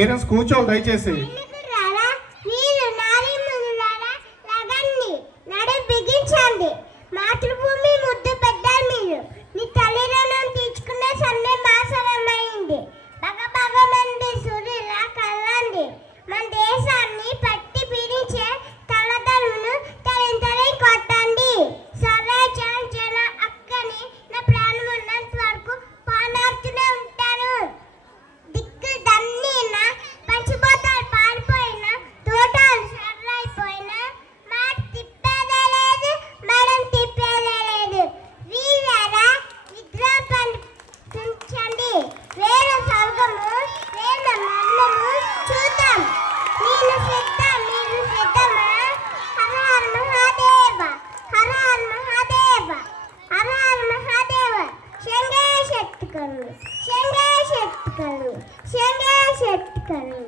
Parents కూర్చోవాలి దయచేసి. మాతృభూమి ముద్దు పెట్టారు మీరు. నీ తల్లిదండ్రులను తీర్చుకునే సండే మాసమైంది. భగభగమంది సూర్యులా కళ్ళండి. మన దేశాన్ని పట్టి పీడించే తలదలును తలింతలై కొట్టండి. సదాచారం జన అక్కని నా ప్రాణం ఉన్నంత వరకు పానాడుతూనే ఉంటాను. దిక్కు దన్నీన పంచిపోతాలు పారిపోయినా తోటలు సర్రైపోయినా మాట తిప్పేదే లేదు, మేడం తిప్పేదే లేదు. వీరారా విద్రోహం పెంచండి. వేర స్వర్గము వేర మరణము చూద్దాం. నేను సిద్ధం, మీరు సిద్ధమా? హర హర మహాదేవ, హర హర మహాదేవ, హర హర మహాదేవ. శంగా శక్తి కరుణి, శంగా శక్తి కరుణి, శంగా శక్తి కరుణి.